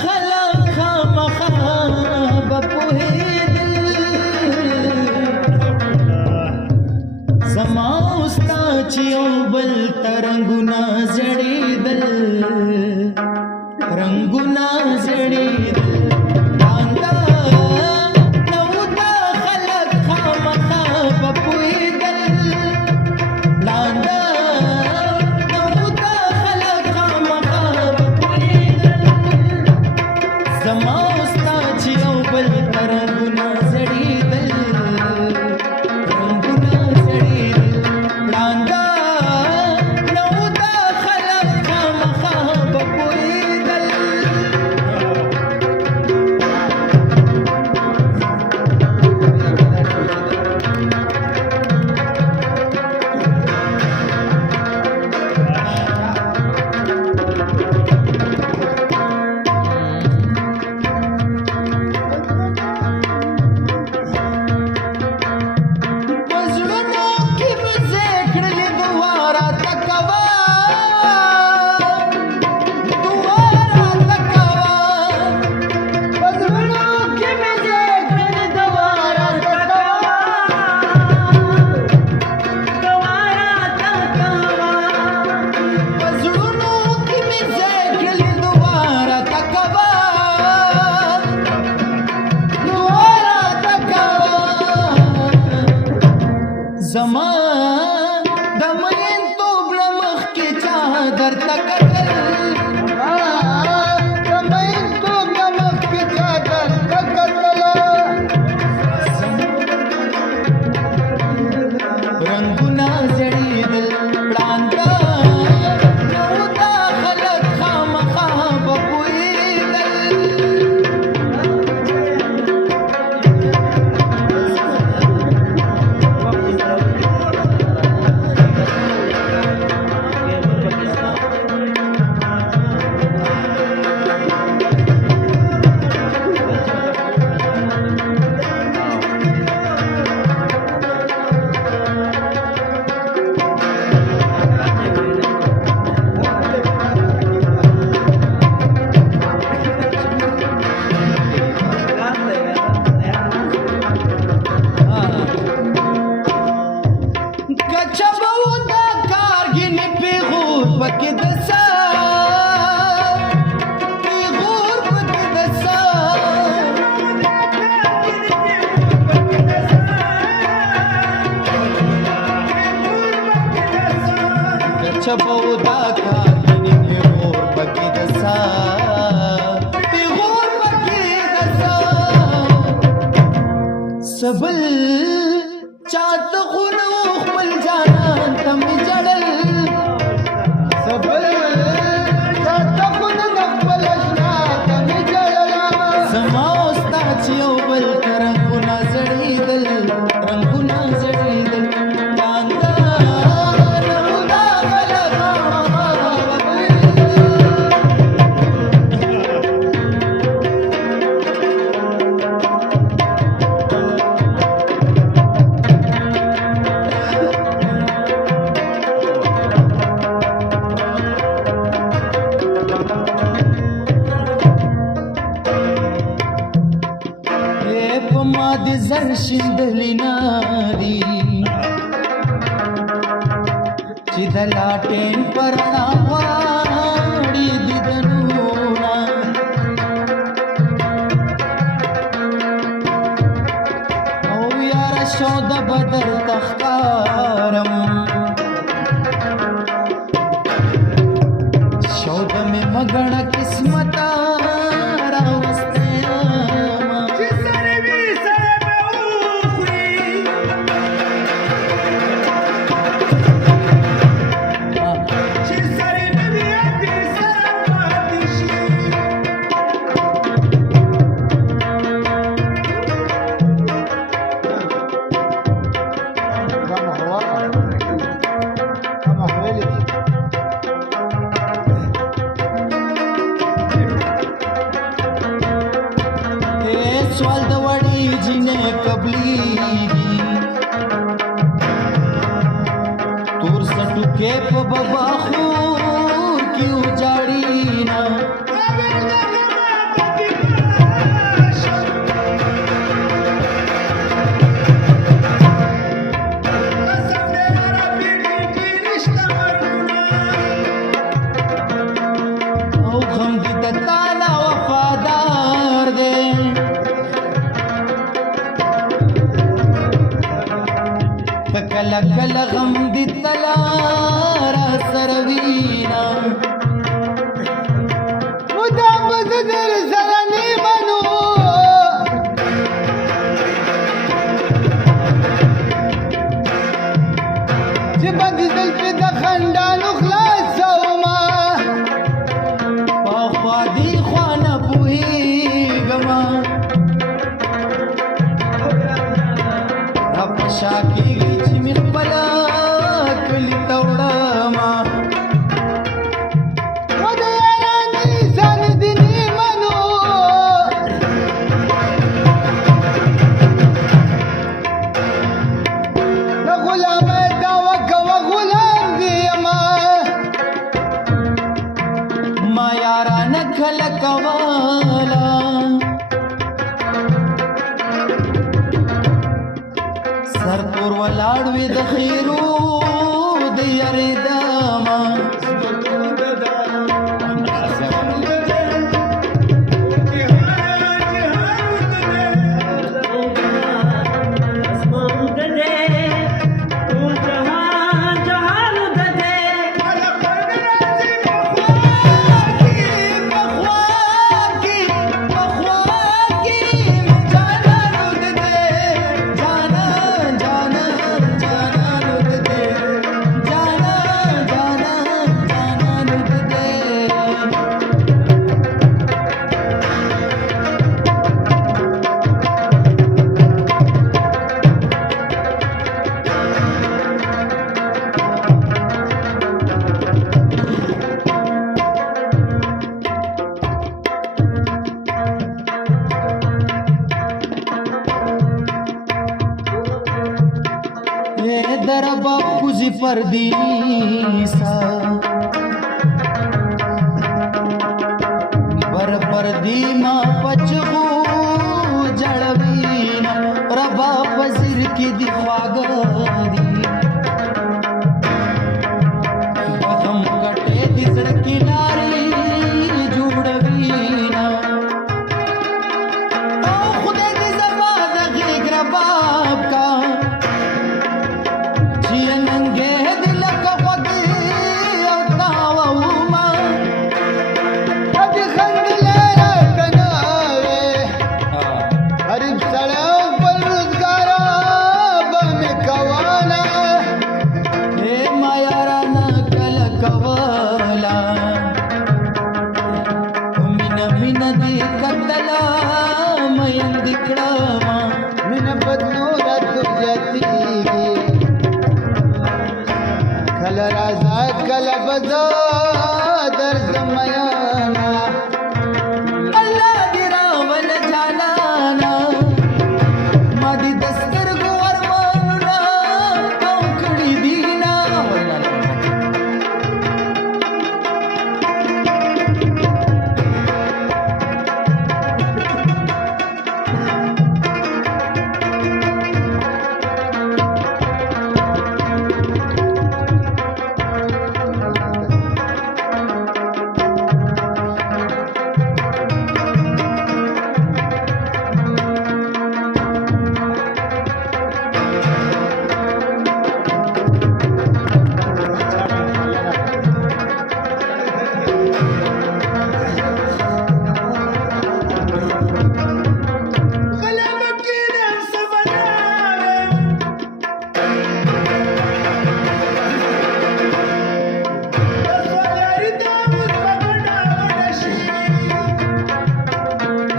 خلق خامخا بپوهېدل زما ستا چې یو بل ته رنګونه زړېدل رنګونه زړېدل زما د مینتوب له مخکې چا درته کتل د مینتوب له مخکې چا درته کتل رنګونه زړېدل پړانده نو دا خلک خامخا به پوهېدل پکې د سار پیغور پکې د سار کچبو دا کارګینې پیغور پکې د سار پیغور پکې د سار سبل چاته خونو خپل جانان تم جړل زما ستا چې یو بل ته رنګونه زړېدل رنګونه زړېدل ړانده نو دا خلک ما د زر شیندلې ناري چې د لاټین پر رڼا غواړي دیدنونه او یاره شو د بدر تخکارم شو د مې مګړه قسمته سوال د وړې جنې قبلېږي تور سټوکې په بابا خور کې وجاړي نه کله کله غم دې تلا را سره وینا مدام به زه در سره نه منو چې بندي زلفې د خنډانو خلاصومه پخوا دې خوا نه پوهېږمه را په شا کېږي چې مې خپله کلي ته وړمه و د یارانې ځان دې نه منو د غلامۍ دعوه کوه غلام دې یمه ما یارانه کله کوله سر پور ولاړ وې د خیرو د یریدمه در باپ کوزی پردیسا بر پردی ما پچغو جړوینا ربا پزیر کی دی خواګری غم کټه دې سړکی لاري جوړوینا او خدای دې زما د غیګ رباب کا مینه دې کتلا مین دې کړما مینه بدلو راتو جاتیږي کله راځه کله بزا درځ میانا الله دې راول جانانا ما دې دسترګو ارمانونه او کړي دینا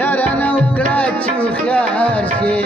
یارانه وکړه چې هوښیار شې